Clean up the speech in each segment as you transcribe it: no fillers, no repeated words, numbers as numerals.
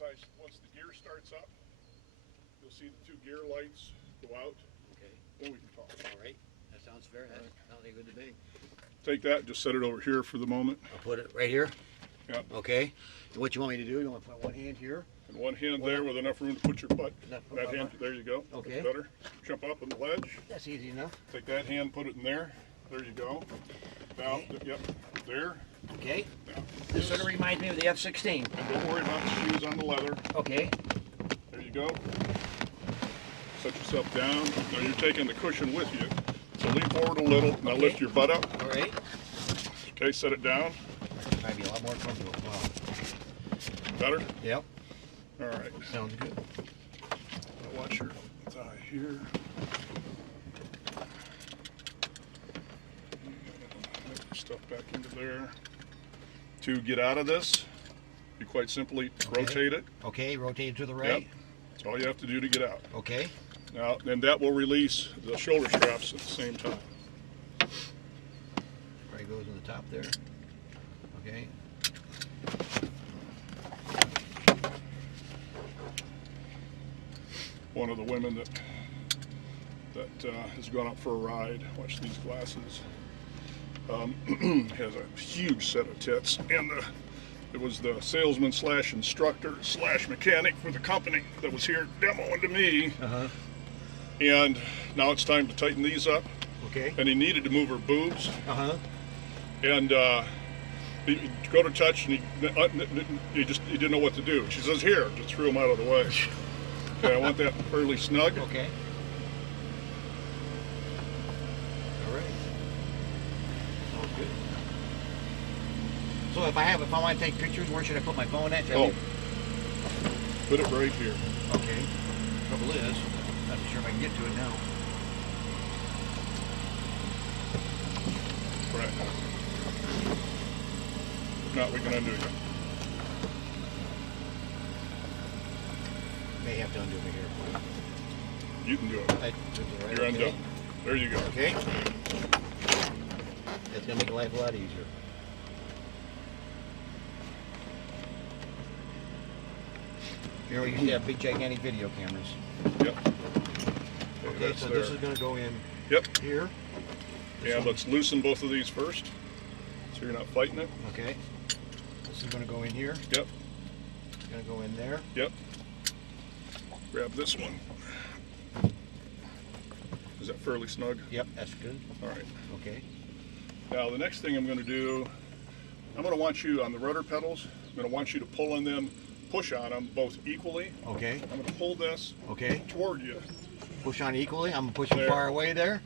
once the gear starts up, you'll see the two gear lights go out. Okay. Then we can talk. All right. That sounds fair. That sounds like good to me. Take that, just set it over here for the moment. I'll put it right here. Yep. Okay. And what you want me to do? You want to put one hand here? And one hand there with enough room to put your butt. That hand, there you go. Okay. That's better. Jump up on the ledge. That's easy enough. Take that hand, put it in there. There you go. Now, yep, there. Okay. Now, This sort of reminds me of the F-16. and don't worry about the shoes on the leather. Okay. There you go. Set yourself down. Now you're taking the cushion with you. So lean forward a little. Now lift your butt up. All right. Okay, set it down. Might be a lot more comfortable. Wow. Better? Yep. All right. Sounds good. Now watch your thigh here. Put your stuff back into there. To get out of this, you quite simply rotate it. Okay, rotate it to the right. Yep. That's all you have to do to get out. Okay. Now, and that will release the shoulder straps at the same time. Right goes in the top there. Okay. One of the women that has gone up for a ride, watch these glasses, has a huge set of tits, and it was the salesman slash instructor slash mechanic for the company that was here demoing to me. Uh-huh. And now it's time to tighten these up. Okay. And he needed to move her boobs. Uh-huh. And he'd go to touch, and he didn't know what to do. She says, "Here," just threw him out of the way. Okay, I want that fairly snug. Okay. All right. Sounds good. So if I want to take pictures, where should I put my phone at? Oh, put it right here. Okay. Trouble is, I'm not sure if I can get to it now. Right. If not, we can undo you. May have to undo me here. You can do it. Right, You're undone. There you go. Okay. That's gonna make life a lot easier. You know, we used to have big, gigantic video cameras. Yep. Okay, so this is gonna go in. Yep. Here. And let's loosen both of these first, so you're not fighting it. Okay. This is gonna go in here. Yep. It's gonna go in there. Yep. Grab this one. Is that fairly snug? Yep, that's good. All right. Okay. Now the next thing I'm going to do, I'm going to want you on the rudder pedals. I'm going to want you to pull on them, push on them both equally. Okay. I'm going to pull this toward you. Push on equally. I'm pushing There. far away there.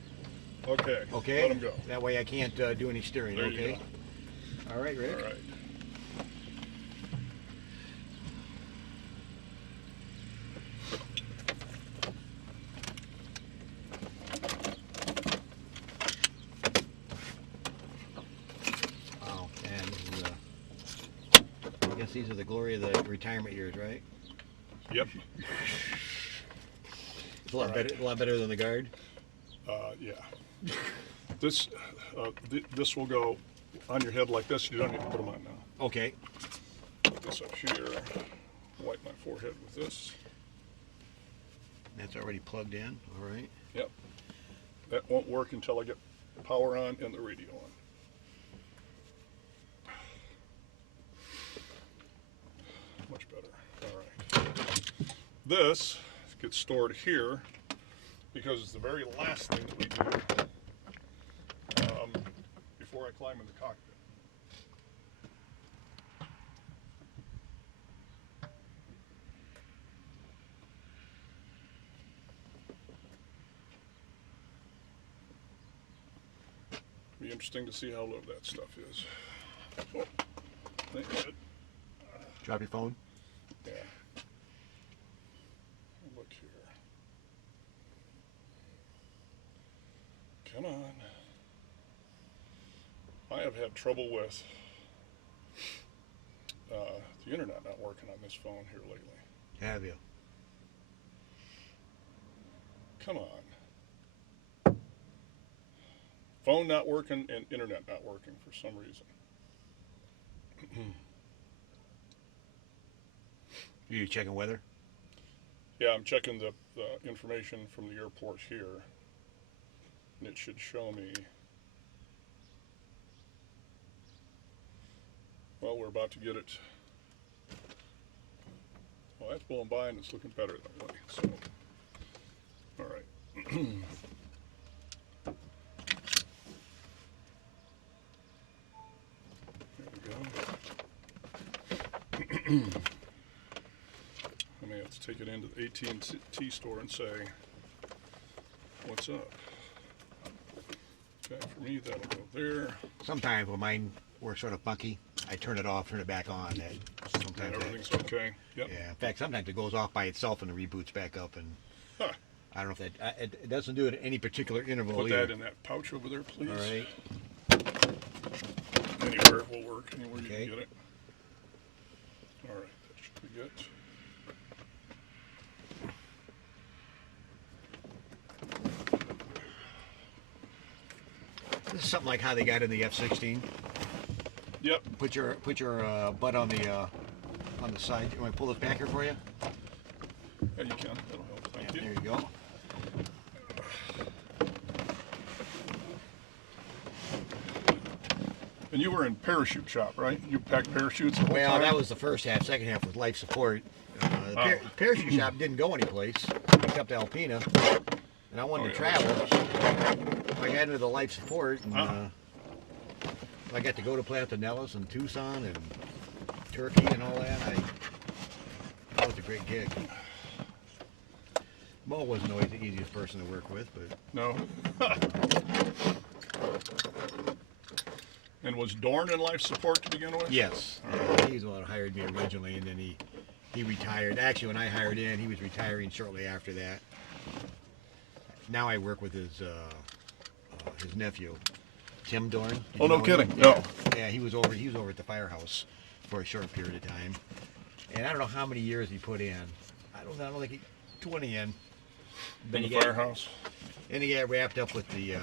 Okay. Okay. Let them go. That way I can't do any steering. There okay. you go. All right, Rick. All right. Wow. And I guess these are the glory of the retirement years, right? Yep. It's a lot better. A lot better than the guard. Yeah. This this will go on your head like this. You don't need to put them on now. Okay. Put this up here. Wipe my forehead with this. That's already plugged in. All right. Yep. That won't work until I get power on and the radio on. Much better. All right. This gets stored here because it's the very last thing that we do before I climb in the cockpit. Be interesting to see how low that stuff is. Oh, thank God. Drop your phone. Yeah. Look here. Come on. I have had trouble with the internet not working on this phone here lately. Have you? Come on. Phone not working and internet not working for some reason. Are you checking weather? Yeah, I'm checking the information from the airport here, and it should show me. Well, we're about to get it. Well, that's blowing by, and it's looking better that way. So, all right. There we go. I may have to take it into the AT&T store and say, what's up? Okay, for me, that'll go there. Sometimes when mine works sort of funky, I turn it off, turn it back on, and sometimes Everything's okay. Yep. yeah. In fact, sometimes it goes off by itself and it reboots back up, and Huh. I don't know if that it doesn't do it at any particular interval. Put either. that in that pouch over there, please. All right. Anywhere it will work, anywhere you Okay. can get it. All right, that should be good. This is something like how they got in the F-16. Yep. Put your butt on the side. You want me to pull this back here for you? Yeah, you can. That'll help. Thank you. There you go. And you were in parachute shop, right? You packed parachutes the whole Well, time? that was the first half. Second half was life support. The Oh. parachute shop didn't go anyplace except to Alpena, and I wanted to yeah. travel. I got into the life support, and I got to go to Plantanellas and Tucson and Turkey and all that. That was a great gig. Mo wasn't always the easiest person to work with, but No. And was Dorn in life support to begin with? yes, he's the one who hired me originally, and then he retired. Actually, when I hired in, he was retiring shortly after that. Now I work with his nephew, Tim Dorn. Did Oh, you no know him? kidding. Yeah. No. Yeah, he was over at the firehouse for a short period of time, and I don't know how many years he put in. I don't think he 20 in. In the he got- firehouse? And he got wrapped up with the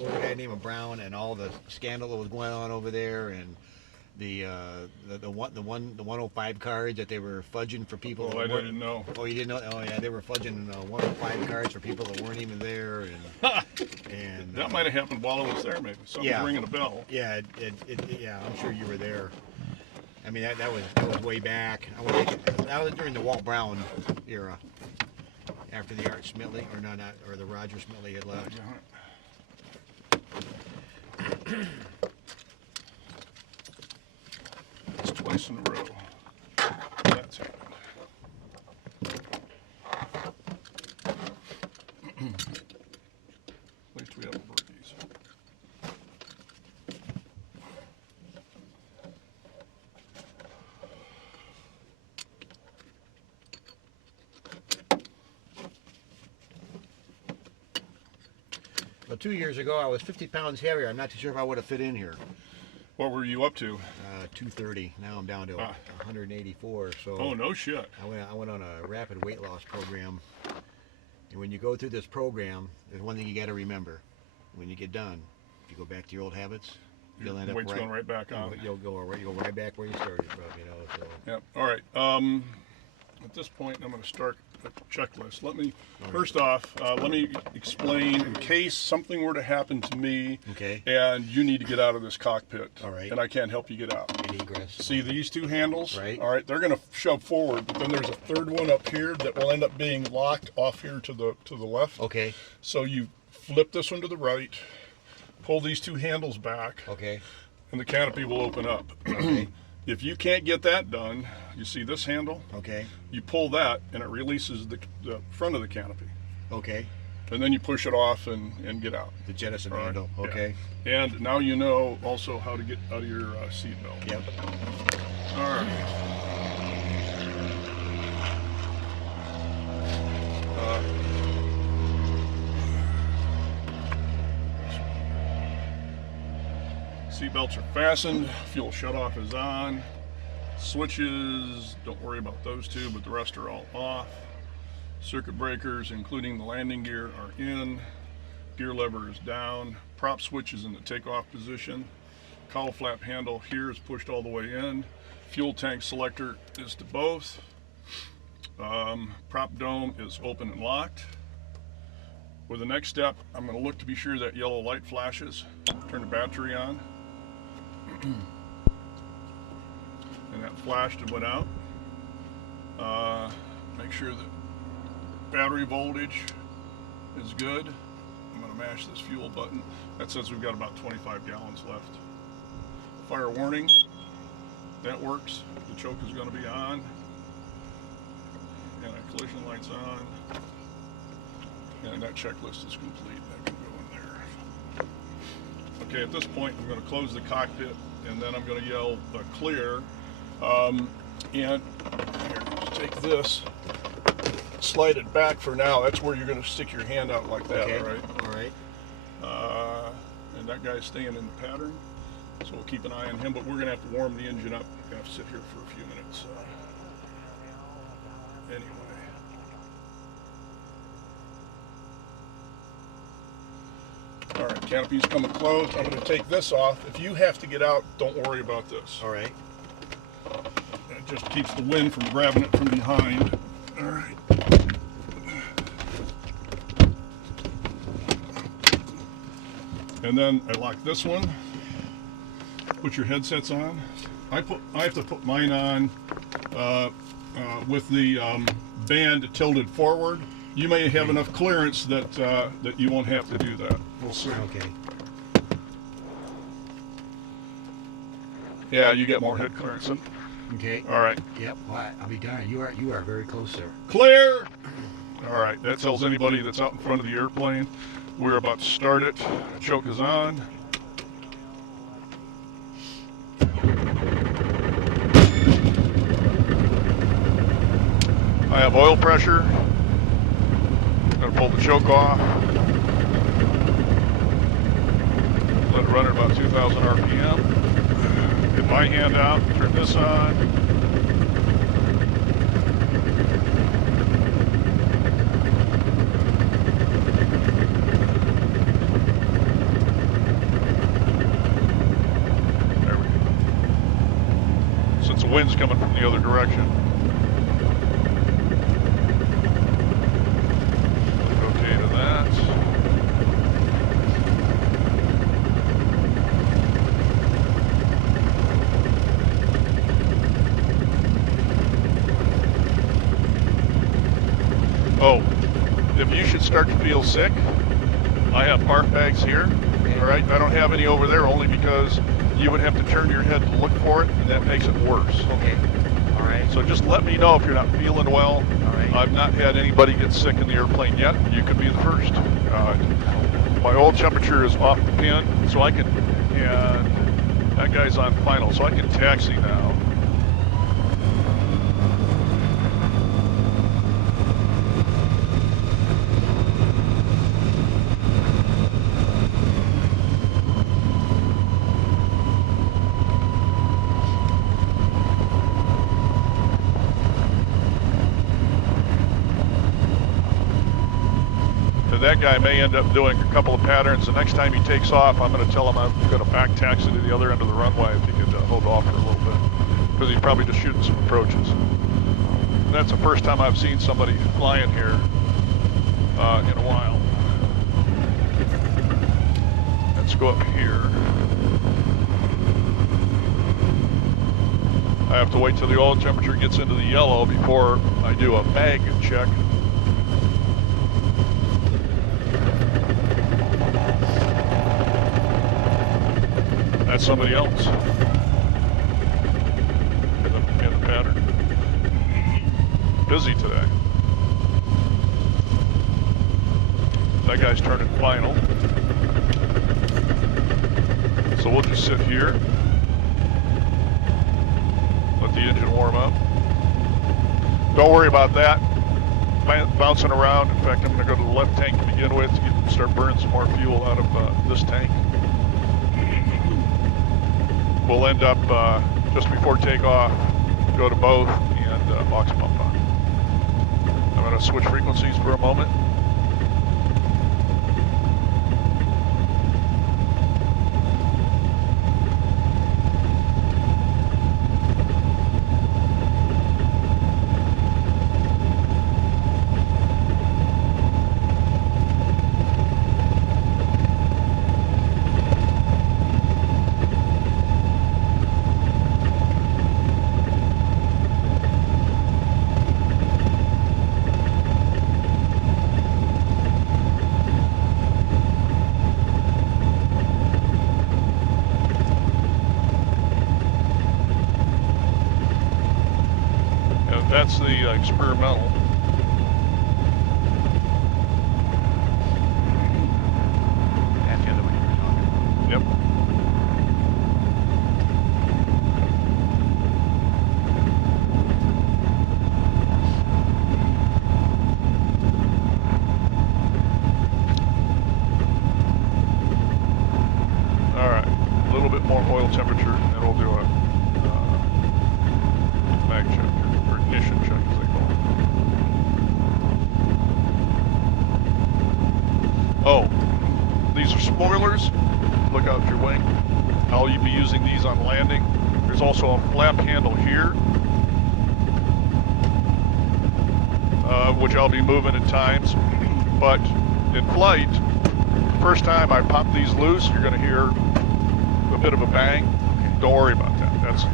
old guy named Brown and all the scandal that was going on over there, and the 105 cards that they were fudging for people. Oh, that I weren't- didn't know. Oh, you didn't know? Oh, yeah, they were fudging 105 cards for people that weren't even there, and That might have happened while I was there, maybe. Something's Yeah. ringing a bell. yeah, yeah, I'm sure you were there. I mean, that was way back. That was during the Walt Brown era, after the Art Smitley, or the Roger Smitley had left. It's twice in a row. That's happened. At least we have birdies. Well, 2 years ago, I was 50 pounds heavier. I'm not too sure if I would have fit in here. What were you up to? 230. Now I'm down to 184. So Oh, no shit. I went on a rapid weight loss program. And when you go through this program, there's one thing you got to remember. When you get done, if you go back to your old habits, you'll end up Weight's going right back on. You'll go right back where you started from. So. Yep. All right. At this point, I'm going to start a checklist. First off, let me explain in case something were to happen to me, Okay. and you need to get out of this cockpit. All right. And I can't help you get out. Any egress. See these two handles? Right. All right. They're going to shove forward, but then there's a third one up here that will end up being locked off here to the left. Okay. So you flip this one to the right, pull these two handles back, Okay. and the canopy will open up. Okay. If you can't get that done, you see this handle? Okay. You pull that and it releases the front of the canopy. Okay. And then you push it off and get out. The jettison All right, handle. yeah. Okay. And now you know also how to get out of your seat belt. Yep. All right. Seat belts are fastened. Fuel shutoff is on. Switches, don't worry about those two, but the rest are all off. Circuit breakers, including the landing gear, are in. Gear lever is down. Prop switch is in the takeoff position. Cowl flap handle here is pushed all the way in. Fuel tank selector is to both. Prop dome is open and locked. For the next step, I'm going to look to be sure that yellow light flashes. Turn the battery on. And that flashed and went out. Make sure that battery voltage is good. I'm going to mash this fuel button. That says we've got about 25 gallons left. Fire warning. That works. The choke is going to be on. And our collision light's on. And that checklist is complete. That can go in there. Okay, at this point, I'm going to close the cockpit, and then I'm going to yell clear. And here, let's take this, slide it back for now. That's where you're going to stick your hand out like that, Okay. all right? All right. And that guy's staying in the pattern, so we'll keep an eye on him, but we're going to have to warm the engine up. We're going to have to sit here for a few minutes. Anyway. All right, canopy's coming closed. I'm going to take this off. If you have to get out, don't worry about this. All right. It just keeps the wind from grabbing it from behind. All right. And then I lock this one. Put your headsets on. I have to put mine on with the band tilted forward. You may have enough clearance that that you won't have to do that. We'll see. Okay. Yeah, you get more head clearance. Okay. All right. Yep. Well, I'll be darned. You are very close, sir. Clear! All right, that tells anybody that's out in front of the airplane we're about to start it. Choke is on. I have oil pressure. I'm going to pull the choke off. Let it run at about 2,000 RPM. Get my hand out, turn this on. Wind's coming from the other direction. Okay to that. Oh, if you should start to feel sick, I have barf bags here. Okay. All right, I don't have any over there only because you would have to turn your head to look for it, and that makes it worse. Okay. All right. So just let me know if you're not feeling well. All right. I've not had anybody get sick in the airplane yet. You could be the first. My oil temperature is off the pin, so I can, and that guy's on final, so I can taxi now. That guy may end up doing a couple of patterns. The next time he takes off, I'm going to tell him I'm going to back taxi to the other end of the runway if he could hold off for a little bit, because he's probably just shooting some approaches. And that's the first time I've seen somebody flying here in a while. Let's go up here. I have to wait till the oil temperature gets into the yellow before I do a bag check. That's somebody else in the pattern. Busy today. That guy's turning final. So we'll just sit here. Let the engine warm up. Don't worry about that. Bouncing around. In fact, I'm going to go to the left tank to begin with to start burning some more fuel out of this tank. We'll end up just before takeoff, go to both, and box pump on. I'm going to switch frequencies for a moment. That's the experimental. That's the other one you were talking. Yep. All right, a little bit more oil temperature, and then we'll do a mag check, or ignition check as they call it. Oh, these are spoilers. Look out your wing. I'll be using these on landing. There's also a flap handle here, which I'll be moving at times. But in flight, the first time I pop these loose, you're going to hear a bit of a bang. Okay. Don't worry about that. That's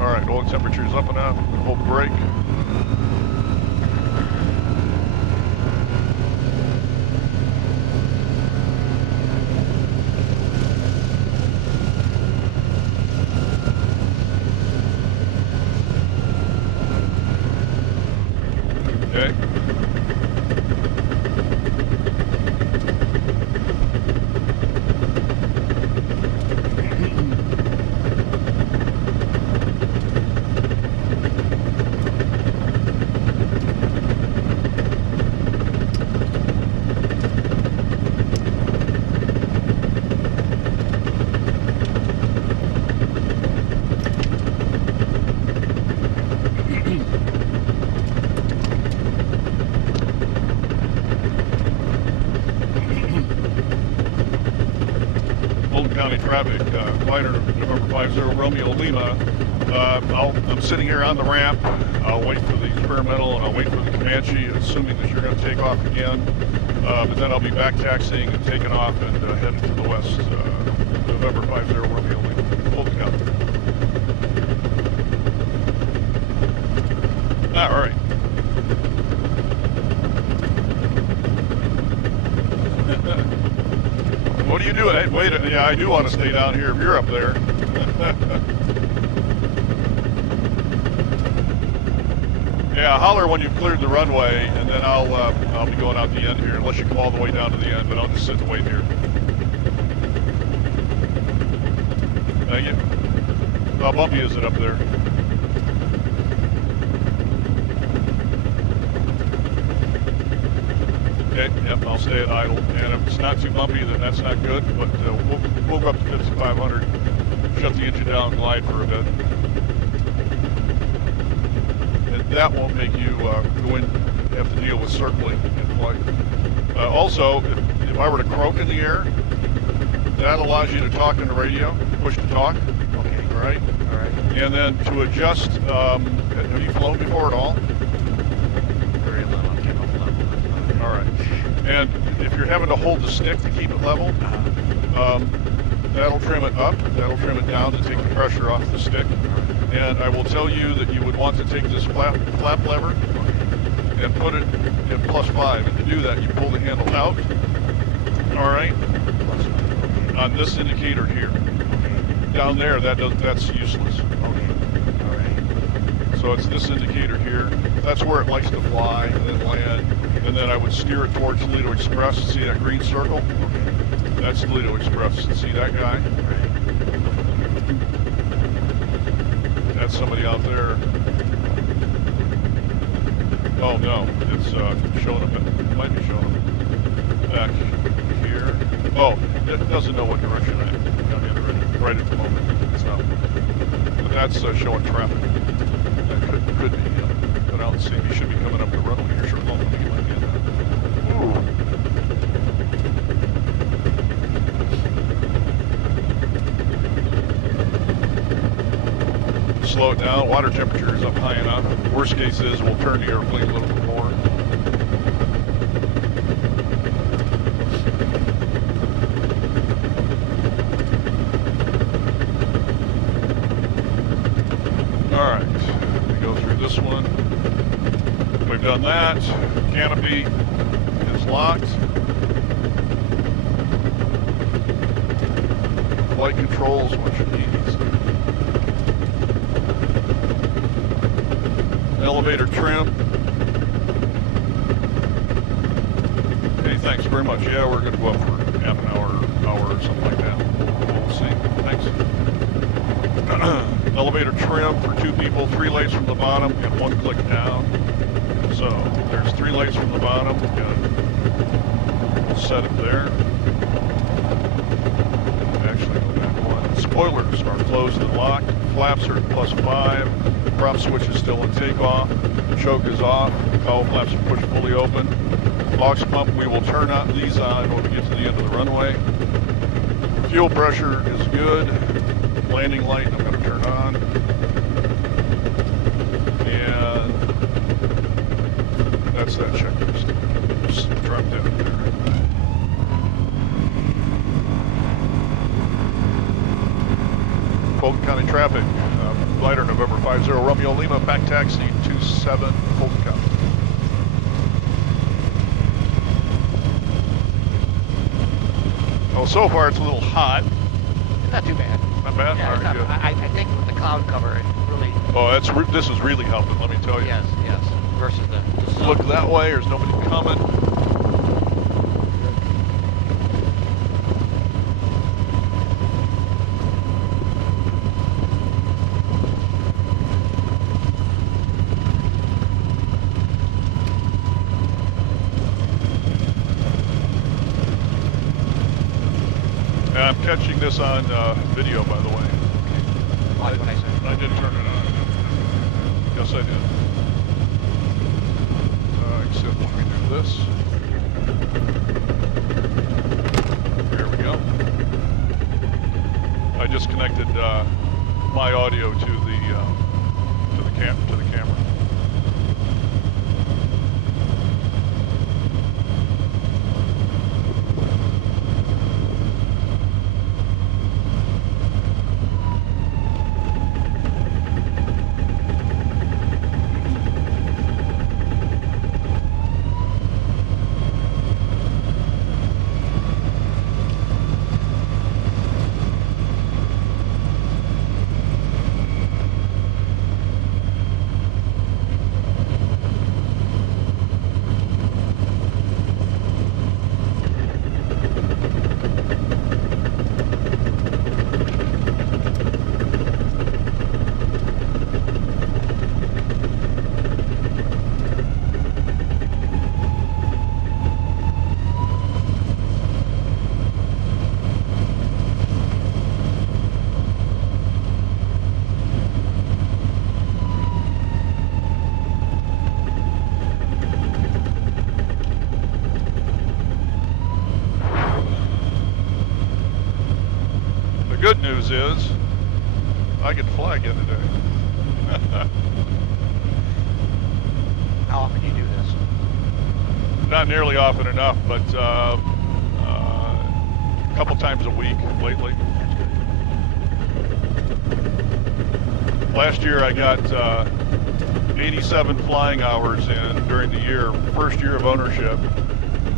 all right. Oil temperature's up and up. Hold the brake. Okay. County traffic, fighter November 50 Romeo Lima. I'm sitting here on the ramp. I'll wait for the experimental and I'll wait for the Comanche, assuming that you're going to take off again. But then I'll be back taxiing and taking off and heading to the west. November 50 Romeo Lima. Hold the gun. All right. What are you doing? Hey, wait, yeah, I do want to stay down here if you're up there. Yeah, holler when you've cleared the runway, and then I'll be going out the end here, unless you come all the way down to the end, but I'll just sit and wait here. Thank you. How bumpy is it up there? Okay, yep, I'll stay at idle. And if it's not too bumpy, then that's not good. But we'll go up to 5,500, shut the engine down, and glide for a bit. And that won't make you go in, have to deal with circling in flight. Also, if I were to croak in the air, that allows you to talk in the radio, push to talk. Okay. All right? All right. And then to adjust, have you flown before at all? Very little. I'm getting off level. All right. And if you're having to hold the stick to keep it level, that'll trim it up, that'll trim it down to take the pressure off the stick. And I will tell you that you would want to take this flap lever and put it at +5. And to do that, you pull the handle out, all right, on this indicator here. Down there, that's useless. Okay. All right. So it's this indicator here. That's where it likes to fly and then land. And then I would steer it towards Toledo Express. See that green circle? That's Toledo Express. See that guy? That's somebody out there. Oh no, it's showing up. It might be showing up back here. Oh, it doesn't know what direction I'm in right at the moment. It's not. But that's showing traffic. That could be. But I don't see. He should be coming up the runway here. Sure, let me get in. Slow it down. Water temperature is up high enough. Worst case is we'll turn the airplane a little bit more. All right, we go through this one. We've done that. Canopy is locked. flight controls, which are these. Elevator trim. Hey, thanks very much. Yeah, we're going to go up for half an hour or something like that. We'll see. Thanks. Elevator trim for 2 people, 3 lights from the bottom and 1 click down. So there's 3 lights from the bottom and we'll set it there. Actually, go back 1. Spoilers are closed and locked. Flaps are at +5. Prop switch is still in takeoff. Choke is off. Cowl flaps are pushed fully open. Aux pump, we will turn on these on when we get to the end of the runway. Fuel pressure is good. Landing light, I'm going to turn on. And that's that checklist. Just drop down there. Fulton County traffic. Glider November 50 Romeo Lima, back taxi 27 Fulton County. Oh, so far it's a little hot. Not too bad. Not bad? Yeah, All right, good. I think with the cloud cover, it really... Oh, this is really helping, let me tell you. Yes, yes. Versus the sun. Look that way, there's nobody coming. I'm catching this on video, by the way. Like what I said. I did turn it on. Yes, I did. Except let me do this. Here we go. I just connected my audio to the camera. Good news is I get to fly again today. How often do you do this? Not nearly often enough, but a couple times a week lately. That's good. Last year I got 87 flying hours in during the year, first year of ownership,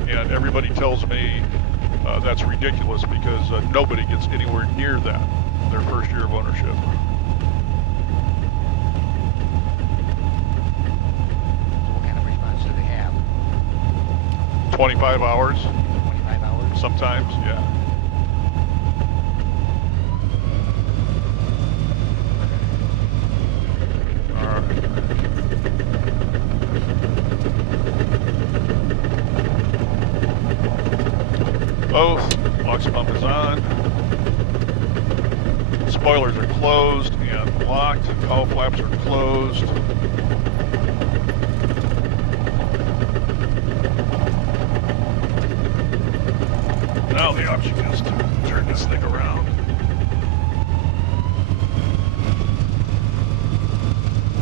and everybody tells me that's ridiculous because nobody gets anywhere near that their first year of ownership. What kind of response do they have? 25 hours, 25 hours? sometimes, yeah. All right. Both. Aux pump is on. Spoilers are closed and locked. Cowl flaps are closed. Now the option is to turn this thing around.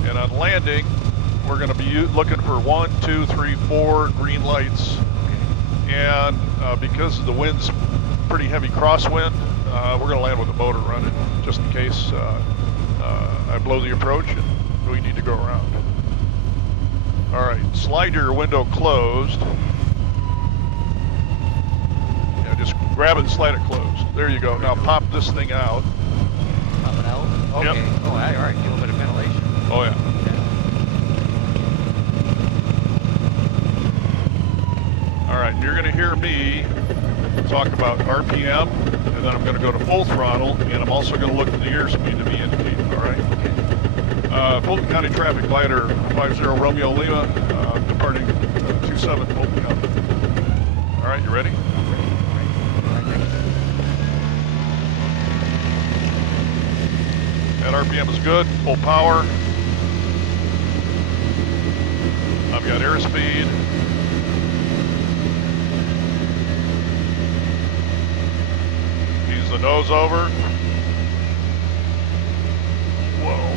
And on landing, we're going to be looking for 1, 2, 3, 4 green lights. And because the wind's pretty heavy crosswind, we're going to land with the motor running just in case I blow the approach and we need to go around. All right, slide your window closed. Yeah, just grab it and slide it closed. There you go. Now pop this thing out. Pop it out? Okay. Yep. Oh, all right, a little bit of ventilation. Oh yeah. All right, you're going to hear me talk about RPM, and then I'm going to go to full throttle, and I'm also going to look at the airspeed to be indicated, all right? Fulton County traffic glider 50 Romeo Lima, departing 27 Fulton County. All right, you ready? That RPM is good, full power. I've got airspeed. Ease the nose over. Whoa.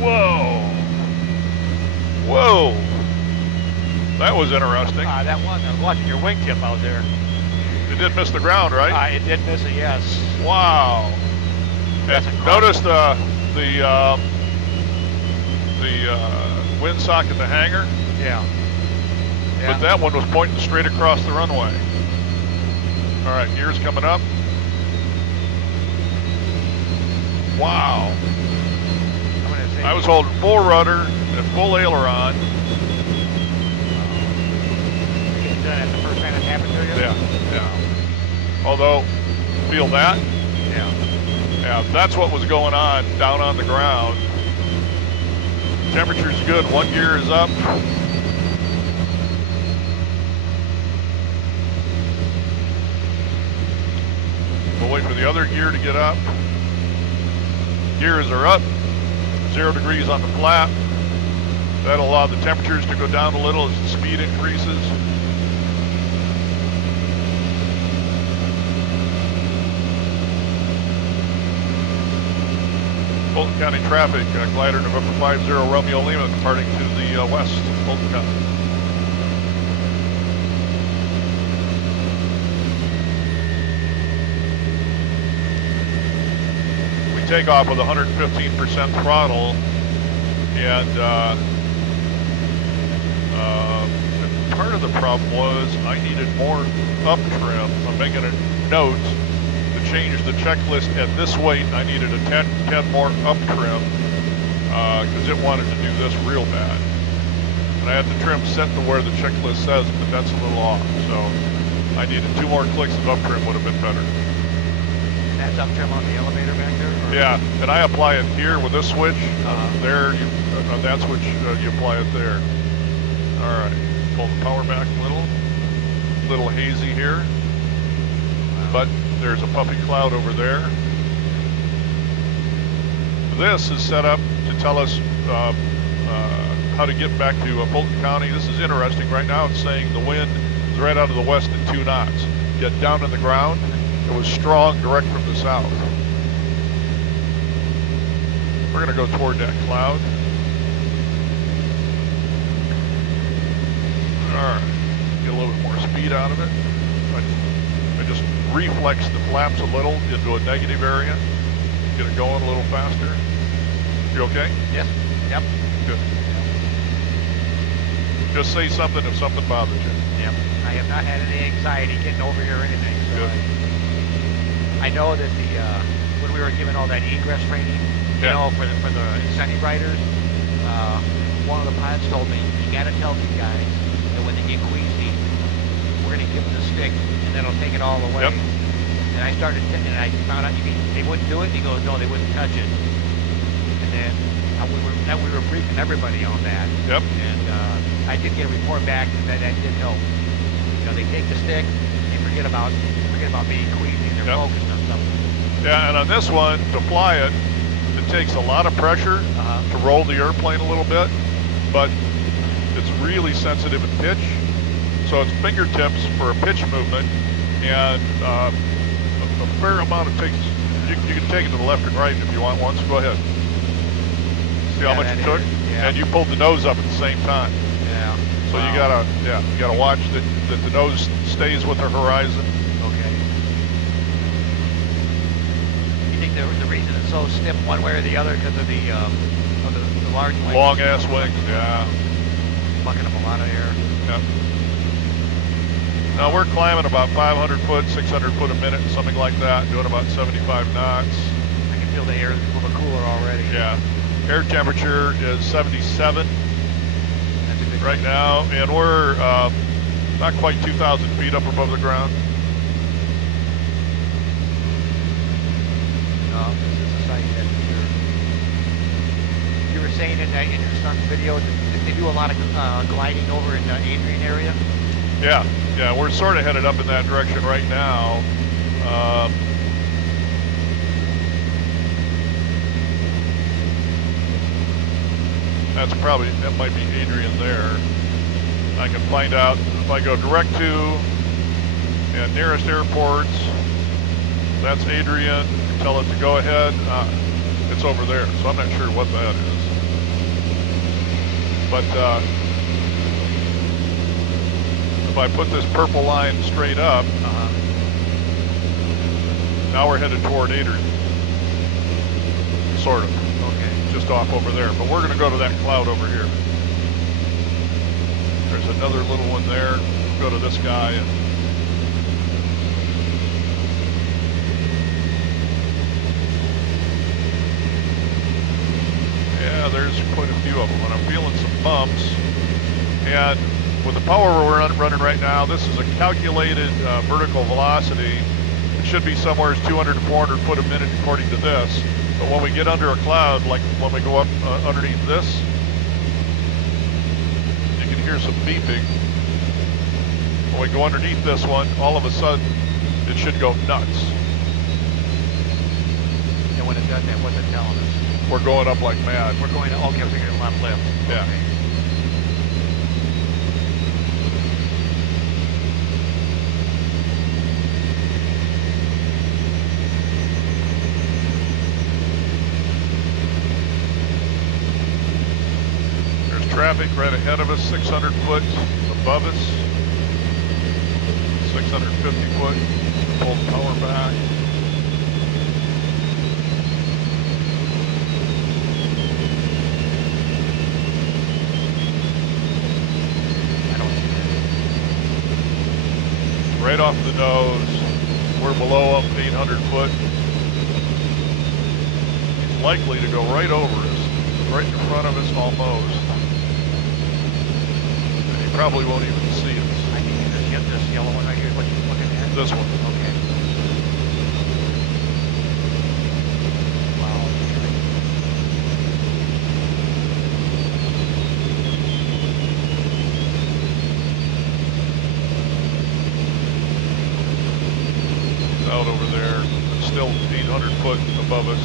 Whoa. Whoa. That was interesting. That one, I was watching your wingtip out there. It did miss the ground, right? It did miss it, yes. Wow. And notice the windsock in the hangar. Yeah. But that one was pointing straight across the runway. All right, gears coming up. Wow. I was holding full rudder and full aileron. Is that the first time it happened to you? Yeah. Although, feel that? Yeah. Yeah, that's what was going on down on the ground. Temperature's good, one gear is up. We'll wait for the other gear to get up. Gears are up, 0 degrees on the flap. That'll allow the temperatures to go down a little as the speed increases. Fulton County traffic, glider November 50 Romeo Lima departing to the west, Fulton County. We take off with 115% throttle, and part of the problem was I needed more up trim. I'm making a note to change the checklist at this weight. I needed a 10 more up trim because it wanted to do this real bad. And I had the trim set to where the checklist says, but that's a little off. So I needed 2 more clicks of up trim would have been better. That's up trim on the elevator back there? Or? Yeah, and I apply it here with this switch. There, on that switch, you apply it there. All right, pull the power back a little hazy here, but there's a puffy cloud over there. This is set up to tell us how to get back to Fulton County. This is interesting. Right now it's saying the wind is right out of the west at 2 knots. Yet down in the ground, it was strong direct from the south. We're going to go toward that cloud. All right, get a little bit more speed out of it. I just reflex the flaps a little into a negative area. Get it going a little faster. You okay? Yes. Yep. Good. Just say something if something bothers you. Yep. I have not had any anxiety getting over here or anything. So Good. I know that when we were given all that egress training, you know, for the incentive riders, one of the pilots told me, you got to tell these guys that when they get queasy, we're going to give them the stick, and that'll take it all away. Yep. And I started, and I found out they wouldn't do it. And he goes, no, they wouldn't touch it. And then we were briefing everybody on that. Yep. And I did get a report back that I did know. You know, they take the stick and forget about being queasy. They're focused on something. Yeah, and on this one, to fly it, it takes a lot of pressure to roll the airplane a little bit, but it's really sensitive in pitch. So it's fingertips for a pitch movement, and a fair amount of takes. You can take it to the left and right if you want once. Go ahead. See how much it took? Yeah. And you pulled the nose up at the same time. Yeah. So you gotta watch that the nose stays with the horizon. Okay. You think the reason it's so stiff one way or the other because of the large wings? Long ass wings, yeah. Bucking up a lot of air. Yep. Now we're climbing about 500 foot, 600 foot a minute, something like that, doing about 75 knots. I can feel the air is a little cooler already. Yeah. Air temperature is 77 That's a good right now, and we're not quite 2,000 feet up above the ground. This is a site that you were saying in your son's video that they do a lot of gliding over in the Adrian area. Yeah, yeah, we're sort of headed up in that direction right now. That might be Adrian there. I can find out if I go direct to and nearest airports. That's Adrian. Tell it to go ahead. It's over there, so I'm not sure what that is. But if I put this purple line straight up, now we're headed toward Adrian. Sort of. Okay. Just off over there. But we're going to go to that cloud over here. There's another little one there. We'll go to this guy. Yeah, there's quite a few of them, and I'm feeling some bumps. And with the power we're running right now, this is a calculated vertical velocity. It should be somewhere 200 to 400 foot a minute according to this. But when we get under a cloud, like when we go up underneath this, you can hear some beeping. When we go underneath this one, all of a sudden, it should go nuts. And when it does that, what's it telling us? We're going up like mad. We're going to, okay, so you're going to left lift. Yeah. Okay. There's traffic right ahead of us, 600 foot above us, 650 foot. Pull the power back. Right off the nose, we're below up 800 foot. It's likely to go right over us, right in front of us almost. And he probably won't even see us. I think this yellow one right here, what you're looking at? This one. Okay. Wow. Out over there, it's still 800 foot above us.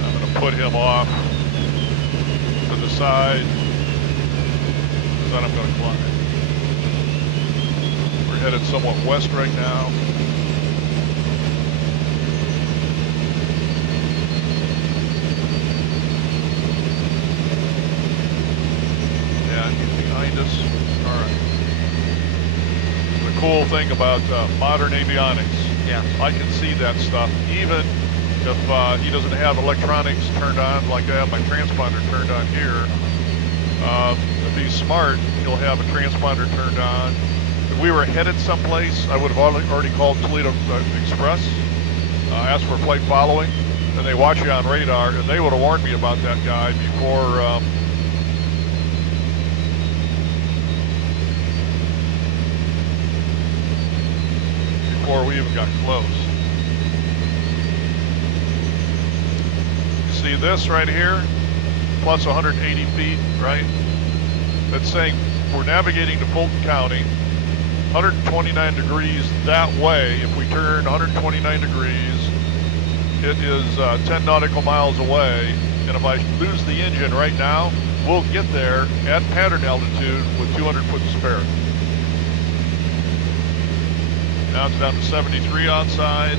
I'm going to put him off to the side, then I'm going to climb. Headed somewhat west right now. And he's behind us. All right. The cool thing about modern avionics, Yeah. I can see that stuff even if he doesn't have electronics turned on like I have my transponder turned on here. If he's smart, he'll have a transponder turned on. If we were headed someplace, I would have already called Toledo Express, asked for flight following, and they watch you on radar, and they would have warned me about that guy before we even got close. You see this right here, plus 180 feet, right? That's saying we're navigating to Fulton County. 129 degrees that way. If we turn 129 degrees, it is 10 nautical miles away. And if I lose the engine right now, we'll get there at pattern altitude with 200 foot to spare. Now it's down to 73 outside.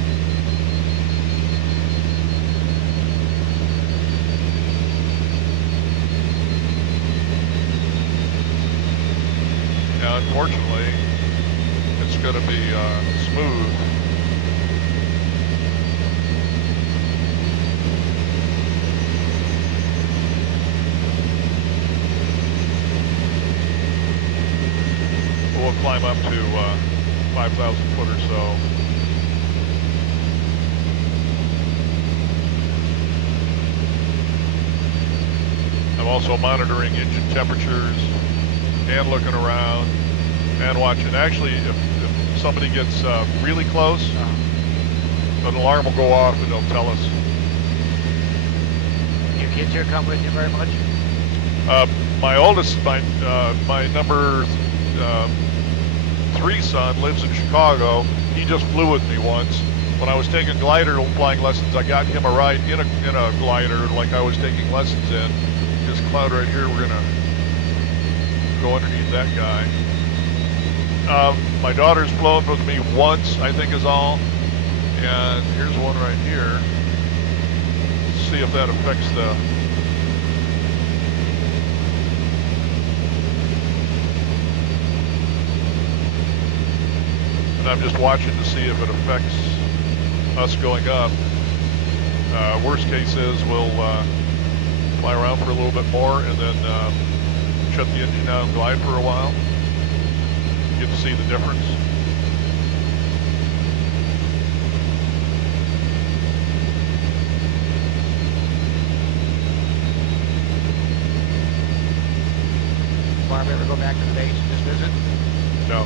Now, unfortunately, it's going to be smooth. We'll climb up to 5,000 foot or so. I'm also monitoring engine temperatures and looking around and watching. Actually, if somebody gets really close, an alarm will go off and it'll tell us. Your kids here come with you very much? My oldest, my number 3 son lives in Chicago. He just flew with me once. When I was taking glider flying lessons, I got him a ride in a glider like I was taking lessons in. This cloud right here, we're gonna go underneath that guy. My daughter's flown with me once, I think is all. And here's one right here. Let's see if that affects the... And I'm just watching to see if it affects us going up. Worst case is we'll fly around for a little bit more and then shut the engine down and glide for a while. Get to see the difference. Barb, ever go back to the base and just visit? No.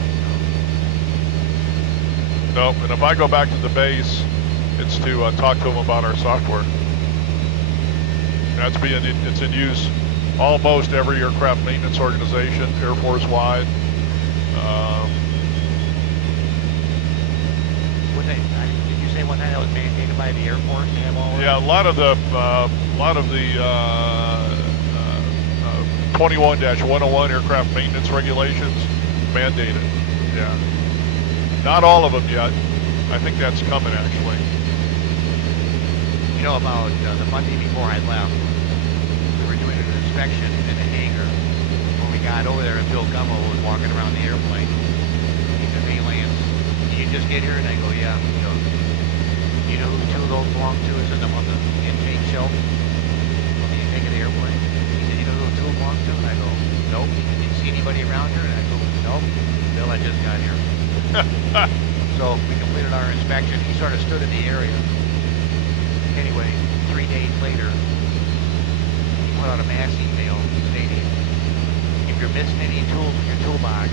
No, and if I go back to the base, it's to talk to them about our software. It's in use almost every aircraft maintenance organization, Air Force wide. Did you say one time that was mandated by the Air Force to have all? Yeah, a lot of the 21-101 aircraft maintenance regulations mandated. Yeah. Not all of them yet. I think that's coming actually. You know, about the Monday before I left, we were doing an inspection in the hangar. When we got over there, and Bill Gummo was walking around the airplane. He said, "Hey, Lance, did you just get here?" And I go, "Yeah." He goes, "You know who 2 of those belong to?" Is on the intake shelf on the intake of the airplane. He said, "You know who 2 belong to?" And I go, "Nope." He said, "Did you see anybody around here?" And I go, "Nope." Bill, I just got here. So we completed our inspection. He sort of stood in the area. Anyway, 3 days later, he put out a mass email stating, "If you're missing any tools in your toolbox,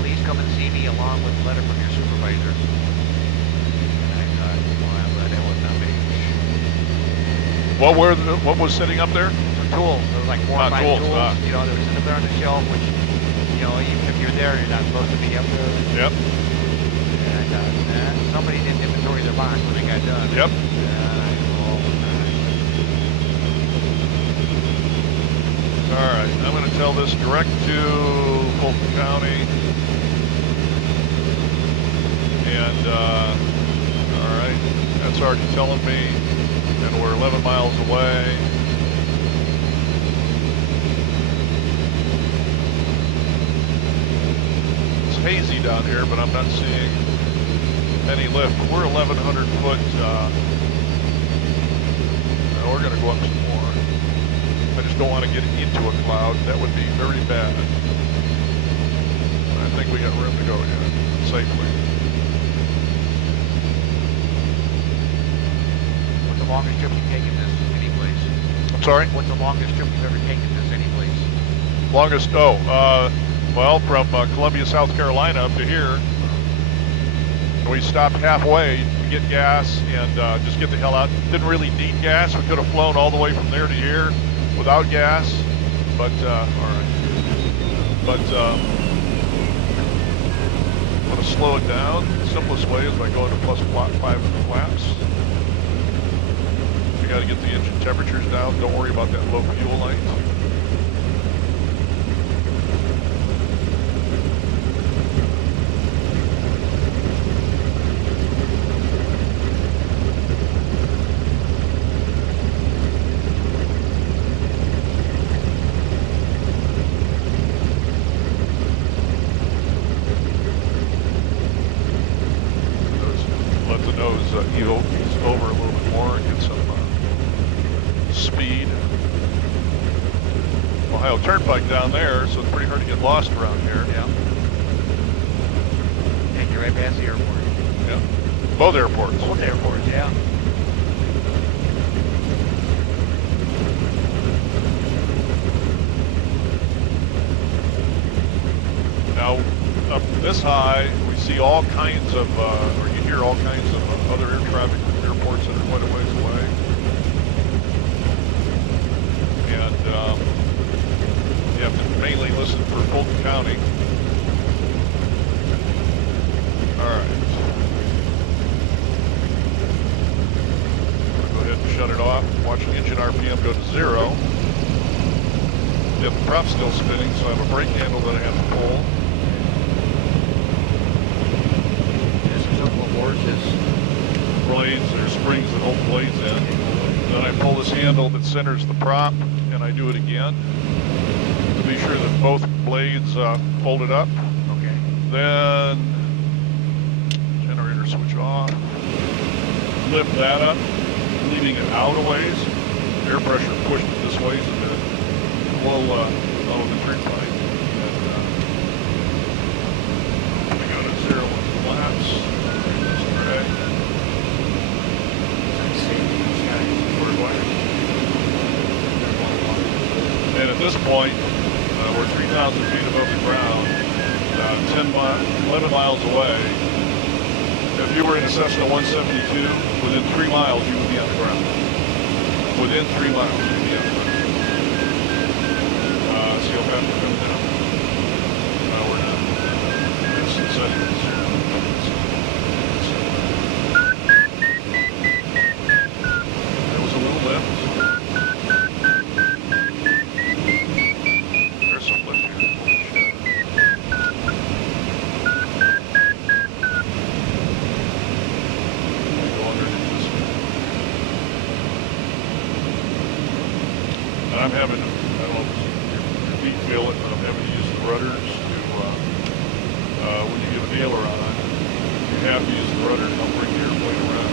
please come and see me along with a letter from your supervisor." And I thought, well, I'm glad that was not me. What was sitting up there? Some tools. There was like 4 or 5 tools. tools. You know, they were sitting up there on the shelf, which, you know, even if you're there, you're not supposed to be up there. Yep. And I thought, somebody didn't inventory their box when they got done. Yep. All right, I'm going to tell this direct to Fulton County. And, all right, that's already telling me, and we're 11 miles away. It's hazy down here, but I'm not seeing any lift. We're 1,100 foot. We're going to go up some more. I just don't want to get into a cloud. That would be very bad. I think we got room to go yet, safely. What's the longest trip you've taken this any place? I'm sorry? What's the longest trip you've ever taken this any place? Longest, well, from Columbia, South Carolina up to here. We stopped halfway to get gas and just get the hell out. Didn't really need gas. We could have flown all the way from there to here without gas, but all right. But I'm going to slow it down. The simplest way is by going to +5 in the flaps. You got to get the engine temperatures down. Don't worry about that low fuel light. nose ease over a little bit more and get some speed. Ohio Turnpike down there, so it's pretty hard to get lost around here. Yeah. And you're right past the airport. Yeah. Both airports. Both airports, yeah. Now, up this high, we see all kinds of, or you hear all kinds of other air traffic from airports that are quite a ways away. And you have to mainly listen for Fulton County. All right. Go ahead and shut it off. Watch the engine RPM go to 0. The prop's still spinning, so I have a brake handle that I have to pull. Blades, there's springs that hold blades in. Then I pull this handle that centers the prop, and I do it again to be sure that both blades folded up. Okay. Then generator switch off. Lift that up, leaving it out a ways. Air pressure pushed it this way a bit. We'll follow the trim pipe. And we go to 0 with the flaps. And at this point, we're 3,000 feet above the ground, 11 miles away. If you were in a Cessna 172, within 3 miles you would be on the ground. Within 3 miles you would be on the ground. So you'll have to come down. We're not. It's setting to 0. There was a little lift. There's some lift here. Holy shit. Go underneath this one. And I'm having, I don't know if your feet feel it, but I'm having to use the rudders to, when you get an aileron on, you have to use the rudder to help bring the airplane around.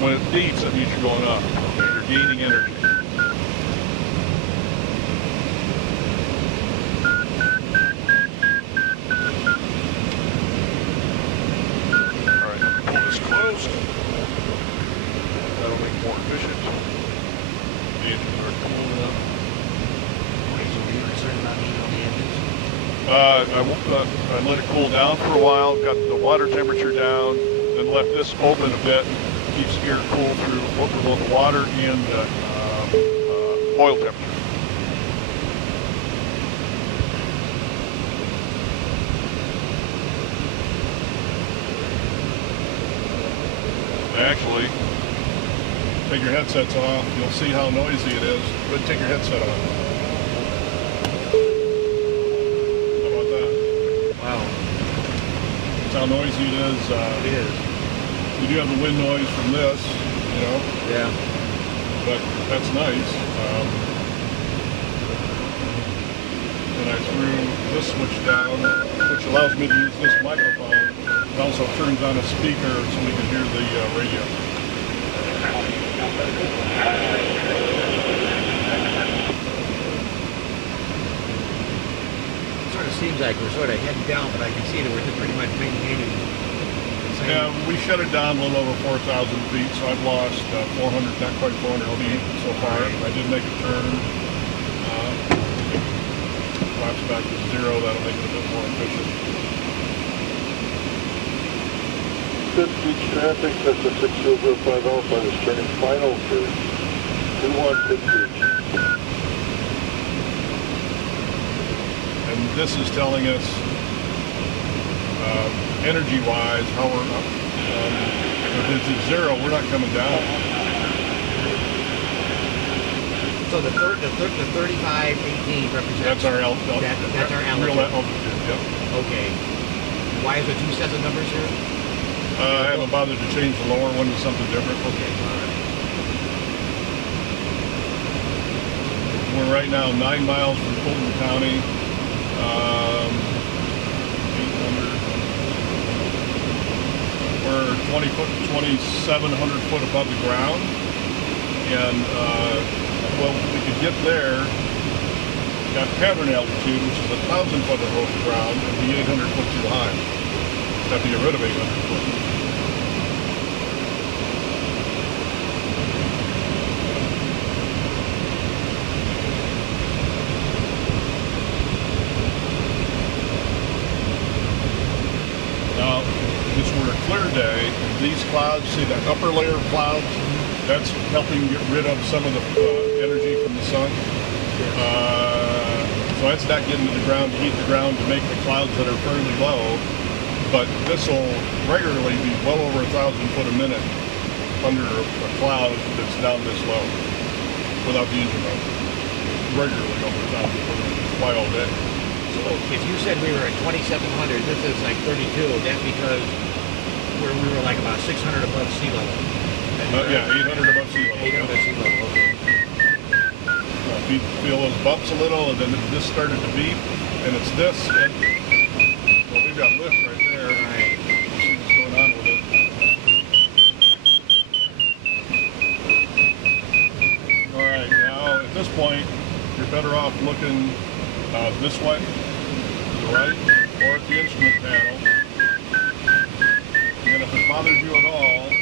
When it beats, that means you're going up. You're gaining energy. All right, pull this closed. That'll make it more efficient. The engines are cool enough. Okay, so were you concerned about heat on the engines? I let it cool down for a while, got the water temperature down, then left this open a bit. Keeps air cool through both the water and oil temperature. Actually, take your headsets off. You'll see how noisy it is. Go ahead and take your headset off. How about that? Wow. That's how noisy it is. It is. You do have the wind noise from this, you know. Yeah. But that's nice. And I threw this switch down, which allows me to use this microphone. It also turns on a speaker so we can hear the radio. It sort of seems like we're sort of heading down, but I can see that we're just pretty much maintaining. Yeah, we shut it down a little over 4,000 feet, so I've lost 400, not quite 400 feet so far. I did make a turn. Flaps back to 0, that'll make it a bit more efficient. Good beach traffic, Cessna 6005 Alpha is turning final for 21 Good Beach. and this is telling us energy-wise how we're up. If it's at 0, we're not coming down. So the 3518 represents. That's our altitude. That's our altitude. Real altitude. Yep. Okay. Why is there 2 sets of numbers here? I haven't bothered to change the lower one to something different. Okay. All right. We're right now 9 miles from Fulton County. 800. We're 2,700 foot above the ground, and well, we could get there. Got pattern altitude, which is 1,000 foot above the ground, and be 800 foot too high. Have to get rid of 800 foot. Now, this were a clear day, these clouds, see that upper layer of clouds, that's helping get rid of some of the energy from the sun. So that's not getting to the ground to heat the ground to make the clouds that are fairly low. But this will regularly be well over 1,000 foot a minute under a cloud that's down this low without the engine running. Regularly over 1,000 foot a minute. Fly all day. So if you said we were at 2,700, this is like 32. That's because we were like about 600 above sea level. Yeah, 800 above sea level. 800 above sea level. Okay. Feel those bumps a little, and then this started to beep, and it's this, and well, we've got lift right there. Right. We'll see what's going on with it. All right, now at this point, you're better off looking this way, to the right, or at the instrument panel. And if it bothers you at all,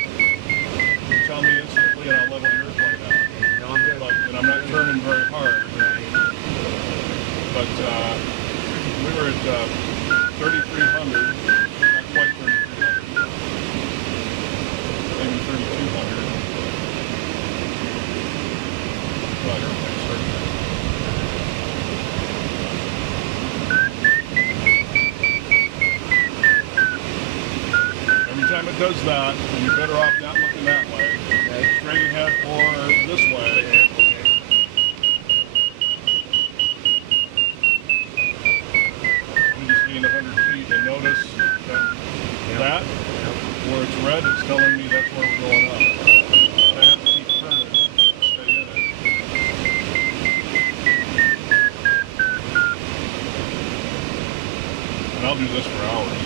you tell me instantly, and I'll level the airplane out. No, I'm good. And I'm not turning very hard. But we were at 3,300, not quite 3,300, maybe 3,200. Well, airplane started. Every time it does that, then you're better off not looking that way. Okay. Straight ahead or this way. We just gained 100 feet, and notice that where it's red, it's telling me that's where we're going up. I have to keep turning to stay in it. And I'll do this for hours.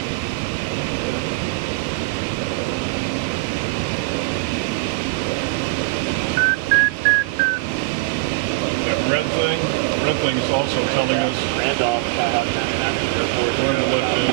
Red thing is also telling us where the lift is.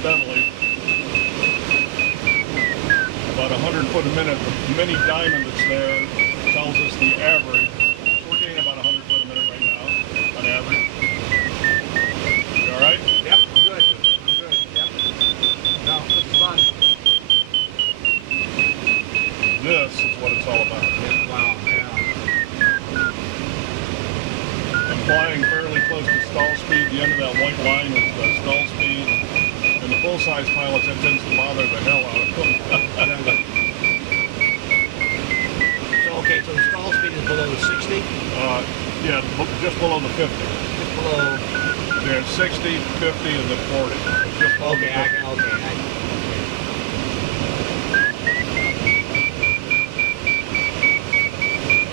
Steadily. About 100 foot a minute. The mini diamond that's there tells us the average. So we're getting about 100 foot a minute right now, on average. You all right? Yep, I'm good. I'm good. Yep. No, this is fun. This is what it's all about. Wow, yeah. I'm flying fairly close to stall speed. The end of that white line is stall speed. And the full-size pilots, that tends to bother the hell out of them. So, okay, so the stall speed is below the 60? Yeah, just below the 50. 50 below. They're 60, 50, and then 40. Just below the Okay, 50.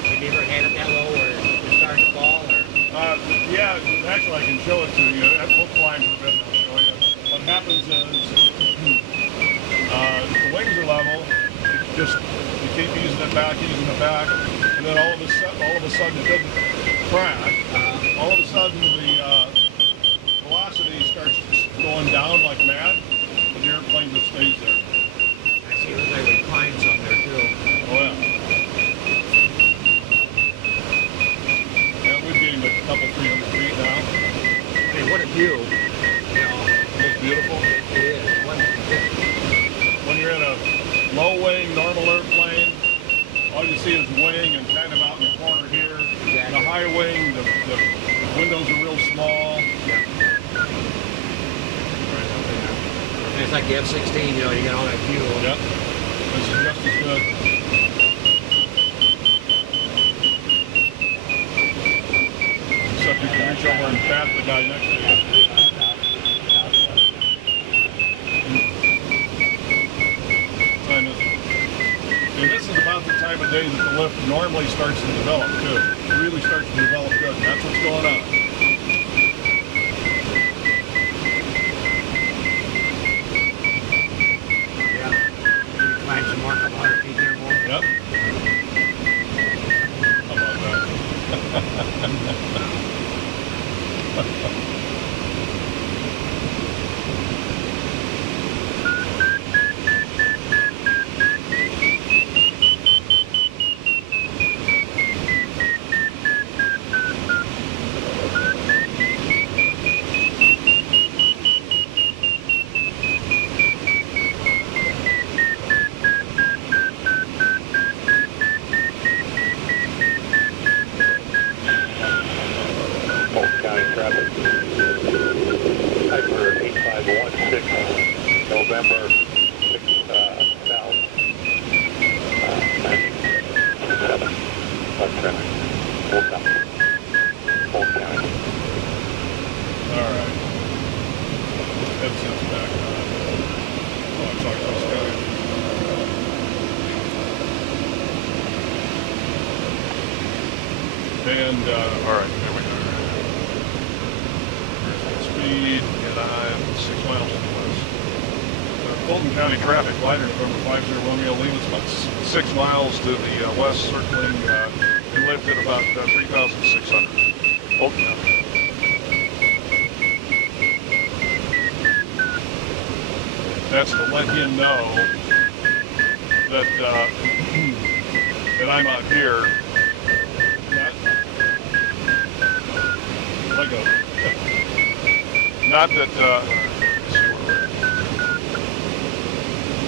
Have you ever had it that low where it's starting to fall, or? Yeah, actually I can show it to you. We'll climb for a bit and I'll show you. What happens is the wings are level. You keep using it back, and then all of a sudden it doesn't crash. All of a sudden the velocity starts going down like mad, but the airplane just stays there. I see it looks like we climbed some there too. Oh yeah. Yeah, we've gained a couple 300 feet now. I mean, what a view. You know, It's beautiful. it is. When you're in a low wing, normal airplane, all you see is wing and kind of out in the corner here. In a high wing, the windows are real small. And it's like the F-16, you know, you get all that view. Yep. This is just as good. Except you can reach over and pat the guy next to you. Time is it? And this is about the time of day that the lift normally starts to develop too. It really starts to develop good. And that's what's going on. Yeah. You can climb some more, couple 100 feet there more. Yep. How about that? Fulton County traffic. Hyper 8516, November 6000. 97. West traffic. Full stop. Fulton County. All right. Headset's back on. Oh, I'm talking to this guy. And, All right, here we are. speed, And I'm 6 miles to the west. Fulton County traffic, liner November 50 Romeo Lima, it's about 6 miles to the west, circling and lifted about 3,600. Fulton County. That's to let him know that And I'm out here. Like a Not that, let's see where we're at.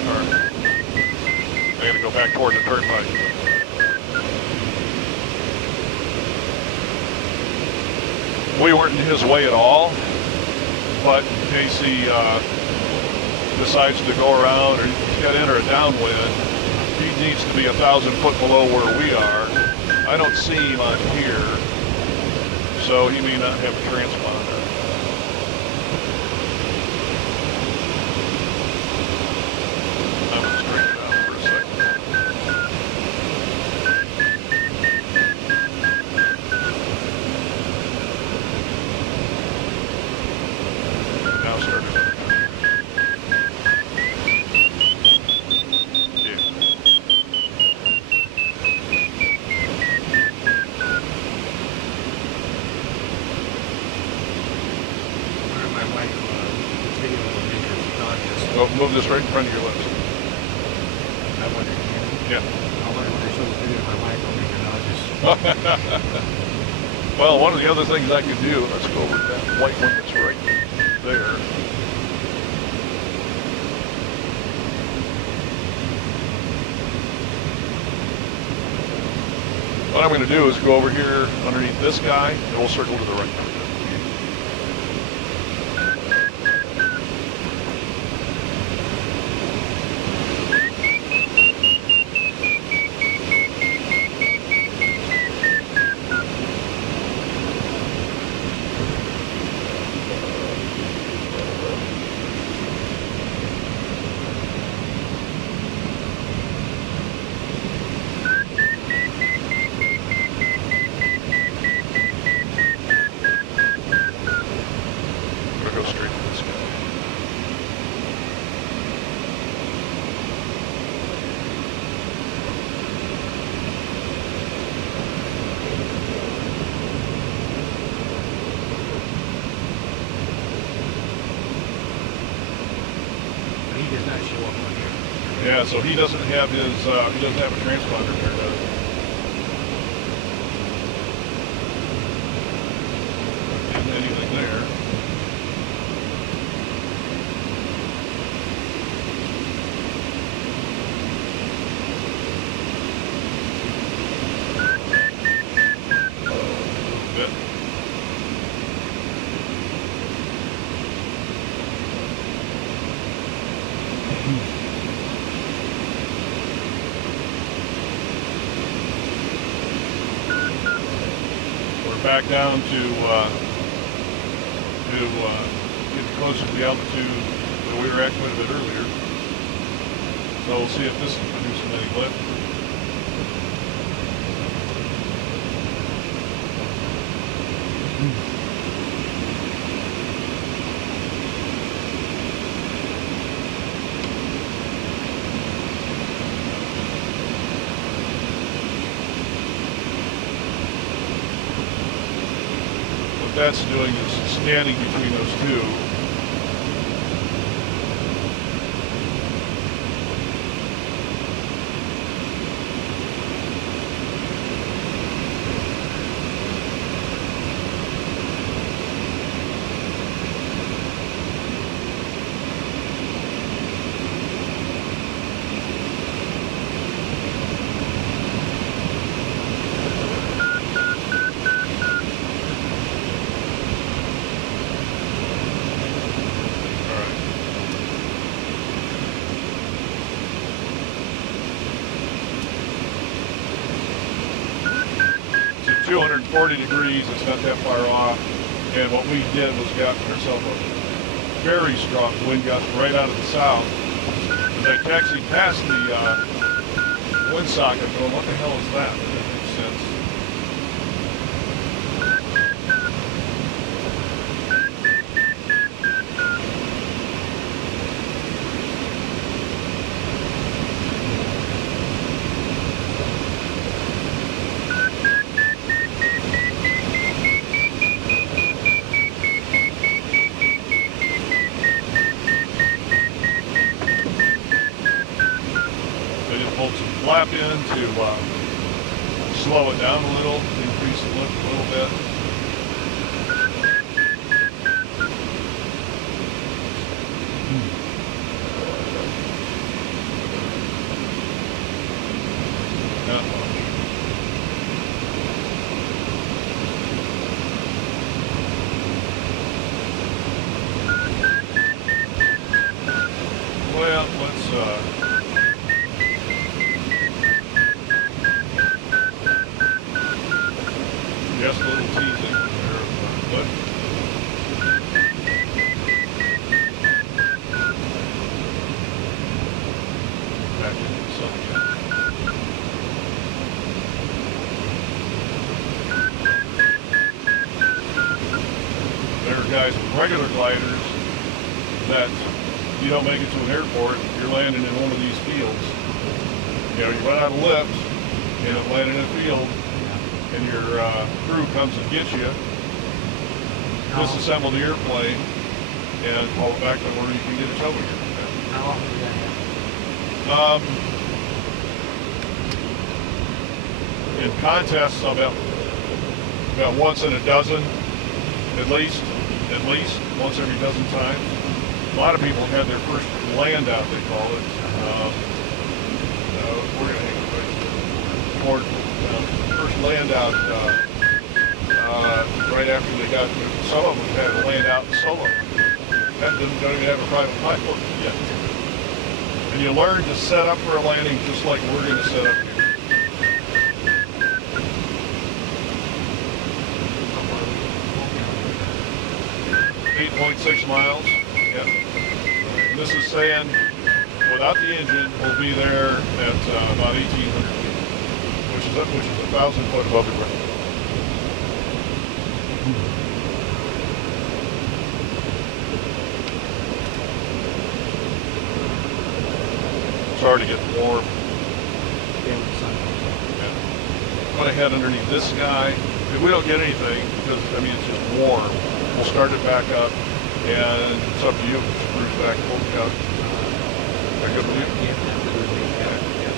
All right. I gotta go back toward the turnpike. We weren't in his way at all, but in case he decides to go around or get in or a downwind, he needs to be 1,000 foot below where we are. I don't see him on here, so he may not have a transponder. I'm gonna straighten it out for a second. Now started. Yeah. My wife video will make her dog just. Go move this right in front of your lips. I wonder, Yeah. I wonder when I show the video to my wife, I'll make her dog just. Well, one of the other things I could do, let's go over to that white one that's right there. What I'm going to do is go over here underneath this guy, and we'll circle to the right. Yeah, so he doesn't have his, he doesn't have a transponder there, does he? Isn't anything there. Good. We're back down to get closer to the altitude that we were at quite a bit earlier. So we'll see if this is producing any lift. What that's doing is standing between those two. So 240 degrees, it's not that far off. And what we did was got ourselves a very strong wind gust right out of the south. As I taxied past the windsocket, I'm going, what the hell is that? That doesn't make sense. Pulled some flap in to slow it down a little, increase the lift a little bit. Not much. Well, let's just a little teasing there, but back into the sun again. There are guys with regular gliders that you don't make it to an airport, you're landing in one of these fields. You know, you run out of lift, you end up landing in a field, and your crew comes and gets you, disassemble the airplane, and haul it back to where you can get it over here. How often do that happen? In contests, about once in a dozen, at least once every dozen times. A lot of people had their first land out, they call it. We're going to hang it right there. First land out right after they got, some of them had to land out solo. That don't even have a private pilot yet. And you learn to set up for a landing just like we're going to set up here. 8.6 miles. Yep. And this is saying without the engine, we'll be there at about 1,800 feet, which is 1,000 foot above the ground. It's already getting warm. Yeah. Went ahead underneath this guy. If we don't get anything, because I mean it's just warm, we'll start it back up, and it's up to you. Cruise back, full cut. They're good with you? Yeah, absolutely. Yeah, yeah.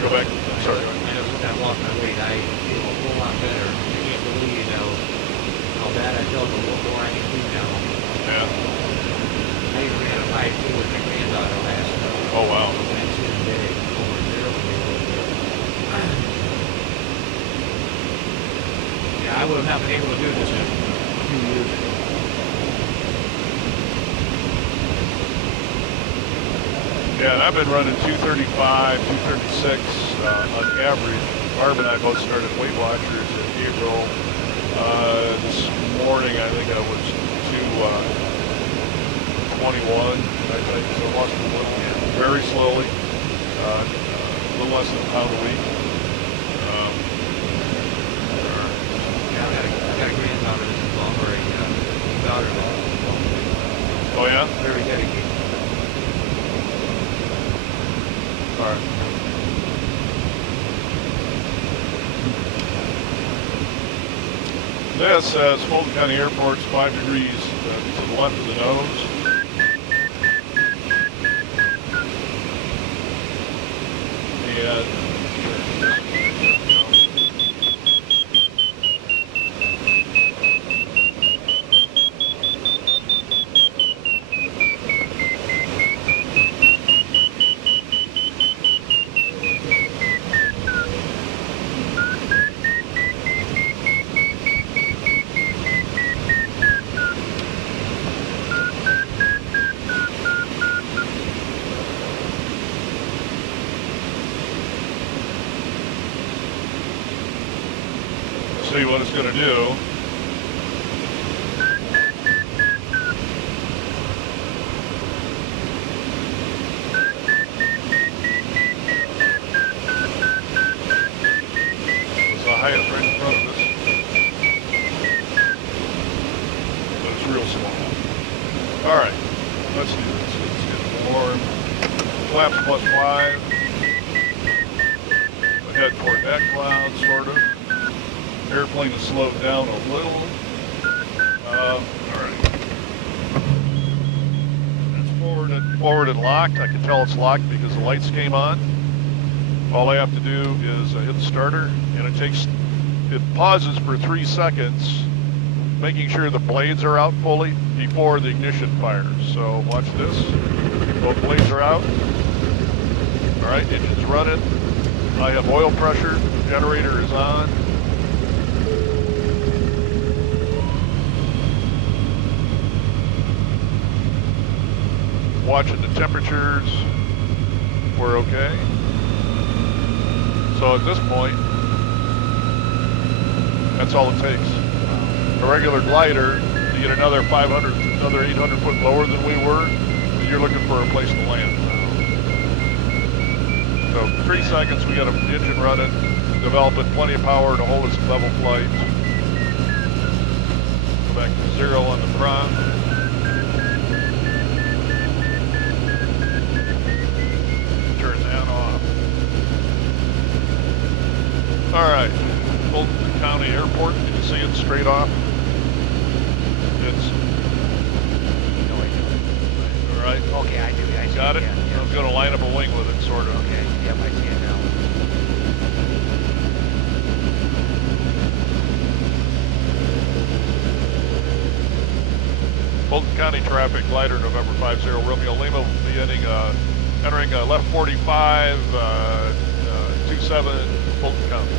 Go back. Sorry. I know since I lost my weight, I feel a whole lot better. I can't believe how bad I felt, but what more I can do now. Yeah. I even ran a 5K with my granddaughter last Oh, wow. Tuesday over there. Yeah, I would have not been able to do this in a few years ago. Yeah, and I've been running 235, 236 on average. Barb and I both started Weight Watchers in April. This morning, I think I was 221, I think, so I lost a little, very slowly, a little less than a pound a week. Yeah, I got a granddaughter that's involved, or a daughter that's involved. Oh, yeah? Very dedicated. All right. This says Fulton County Airport's 5 degrees to the left of the nose. And see what it's going to do. There's a Hyatt right in front of us, but it's real small. All right, let's do this. Let's get warm. Flaps +5. Head toward that cloud, sort of. Airplane has slowed down a little. All right. It's forward and locked. I can tell it's locked because the lights came on. All I have to do is hit the starter, and it pauses for 3 seconds, making sure the blades are out fully before the ignition fires. So watch this. Both blades are out. All right, engine's running. I have oil pressure. Generator is on. Watching the temperatures, we're okay. So at this point, that's all it takes. A regular glider, to get another 500, another 800 foot lower than we were, you're looking for a place to land. So 3 seconds, we got an engine running, developing plenty of power to hold us in level flight. Go back to 0 on the front. All right, Fulton County Airport, can you see it straight off? It's, all right. Okay, I do. I see. Got it? Yeah. I'm going to line up a wing with it, sort of. Okay, yep, I see it now. Fulton County traffic, glider, November 50, Romeo Lima will be entering left 45, 27, Fulton County.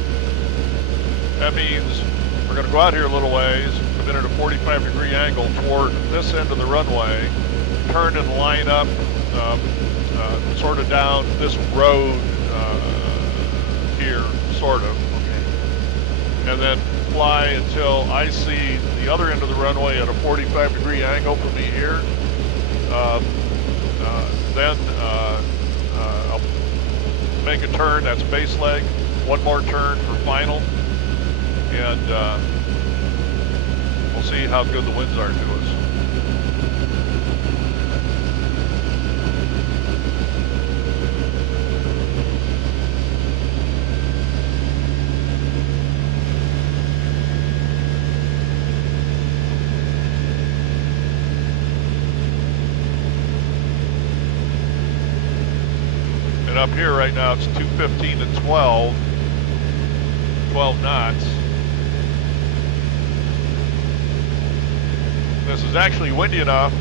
That means we're going to go out here a little ways, come in at a 45-degree angle toward this end of the runway, turn and line up sort of down this road here, sort of. Okay. And then fly until I see the other end of the runway at a 45-degree angle from me here. Then I'll make a turn, that's base leg, one more turn for final, and we'll see how good the winds are to us. And up here right now it's 215 to 12 knots. This is actually windy enough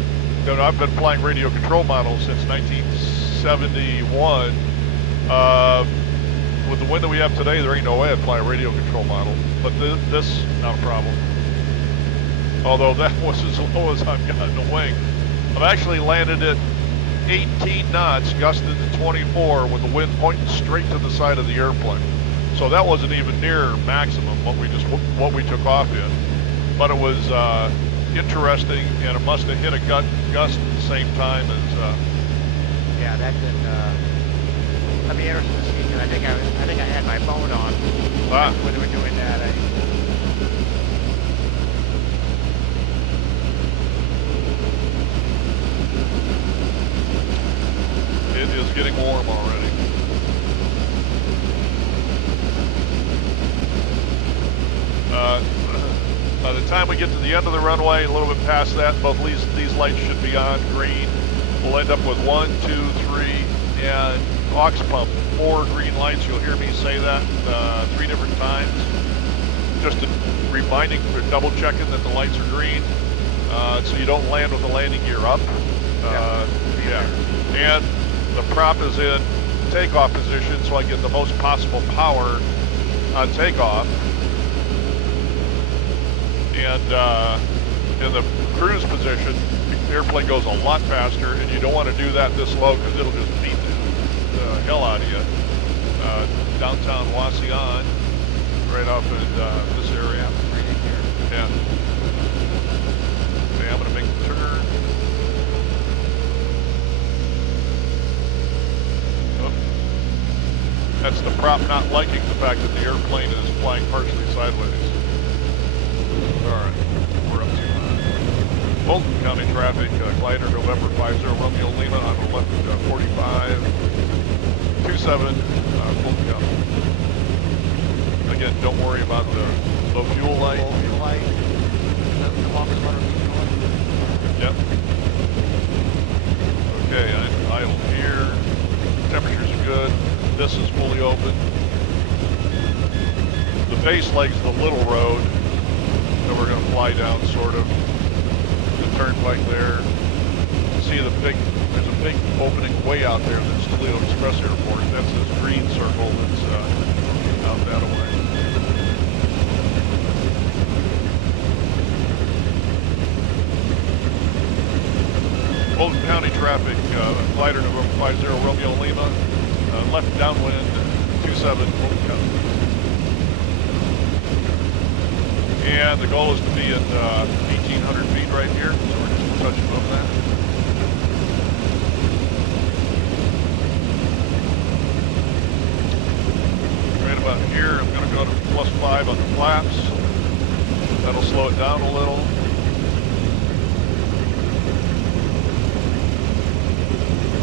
that I've been flying radio control models since 1971. With the wind that we have today, there ain't no way I'd fly a radio control model. But this, not a problem. Although that was as low as I've gotten a wing. I've actually landed at 18 knots, gusted to 24 with the wind pointing straight to the side of the airplane. So that wasn't even near maximum what we took off in. But it was interesting, and it must have hit a gust at the same time as. Yeah, that did. I'd be interested to see. I think I had my phone on when we were doing that. It is getting warm already. By the time we get to the end of the runway, a little bit past that, both these lights should be on green. We'll end up with 1, 2, 3, and aux pump, 4 green lights. You'll hear me say that 3 different times. Just reminding, or double checking that the lights are green, so you don't land with the landing gear up. Yeah. And the prop is in takeoff position, so I get the most possible power on takeoff. And in the cruise position, the airplane goes a lot faster, and you don't want to do that this low because it'll just beat the hell out of you. Downtown Wasion, right off in this area. Yeah. Okay, I'm going to make the turn. Oh. That's the prop not liking the fact that the airplane is flying partially sideways. Alright, we're up to Fulton County traffic, glider November 50 Romeo Lima on the left 45, 27 Fulton County. Again, don't worry about the low fuel light. Low fuel light. Yep. Okay, I'm idle here. Temperatures are good. This is fully open. The base leg's the little road that we're going to fly down, sort of. The turnpike there. See there's a big opening way out there that's Toledo Express Airport. That's this green circle that's out that way. Fulton County traffic, glider November 50 Romeo Lima, left downwind 27 Fulton County. And the goal is to be at 1,800 feet right here, so we're just a touch above that. Right about here, I'm going to go to +5 on the flaps. That'll slow it down a little.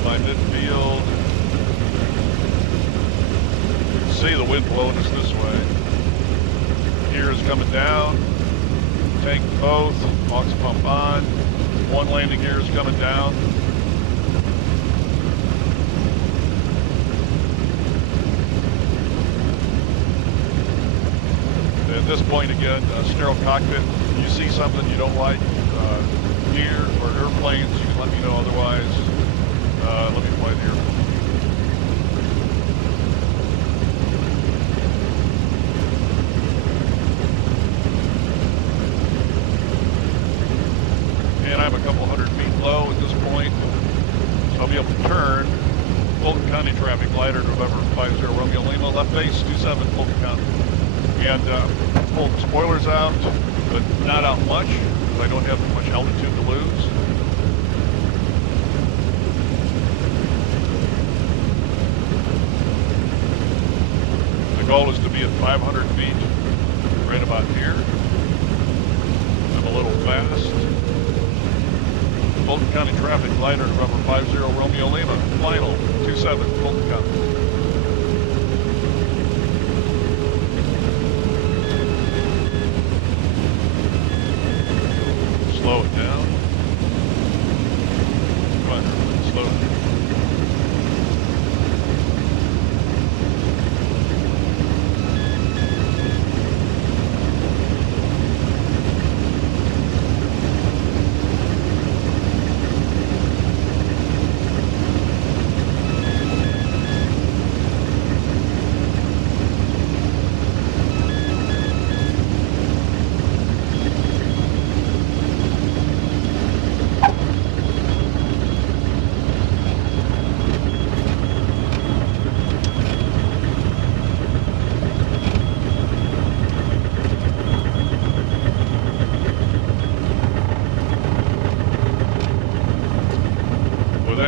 My midfield. You can see the wind blowing us this way. Gear is coming down, tank both, aux pump on, one landing gear is coming down. At this point again, sterile cockpit, you see something you don't like, gear or airplanes, you can let me know, otherwise let me fly the airplane. And I'm a couple hundred feet low at this point, so I'll be able to turn. Fulton County traffic, glider November 50 Romeo Lima, left base 27 Fulton County. And pulled the spoilers out, but not out much, because I don't have much altitude to lose. The goal is to be at 500 feet, right about here. I'm a little fast. Fulton County traffic, glider November 50 Romeo Lima, final 27 Fulton County. Slow it down. Come on, slow it down.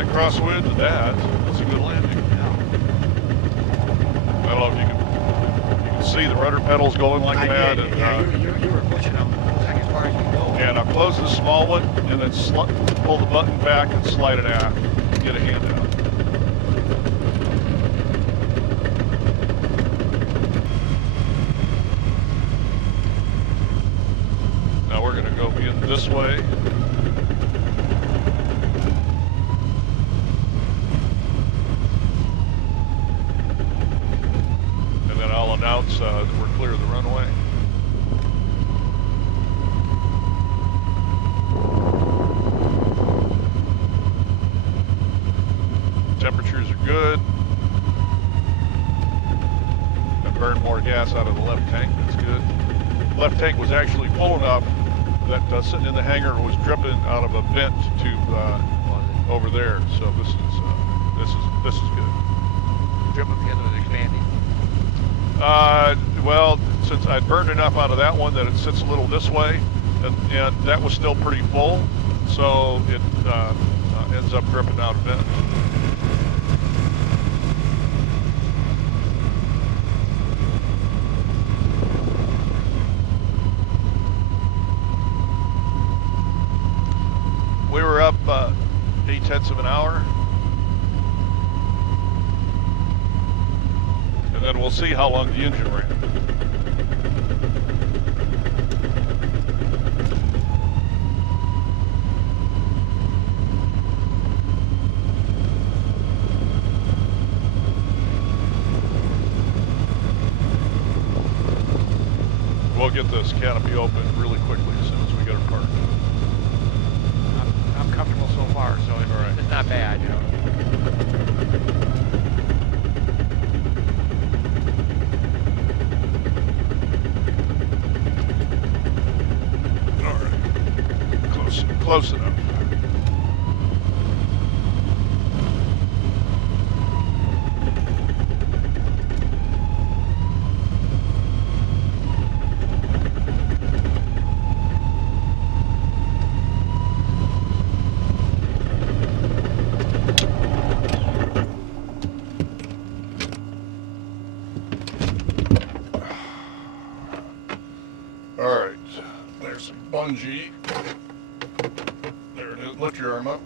that crosswind and that's a good landing. I don't know if you can see the rudder pedals going like I that. did. And, Yeah, you were pushing them like as far as you go. and I close the small one and then pull the button back and slide it aft. Get a hand out. Now we're going to go in this way. And then I'll announce that we're clear of the runway. Temperatures are good. I burned more gas out of the left tank. That's good. Left tank was actually full enough that sitting in the hangar was dripping out of a vent tube over there. So this is good. Dripping because it was expanding. Well, since I burned enough out of that one that it sits a little this way, and that was still pretty full, so it ends up dripping out a vent. We were up 8/10 of an hour. And then we'll see how long the engine ran. We'll get this canopy open really quickly as soon as we get her parked. I'm comfortable so far, so it's not bad, you know. All right, close enough. All right, there's a bungee. There it is. Lift your arm up.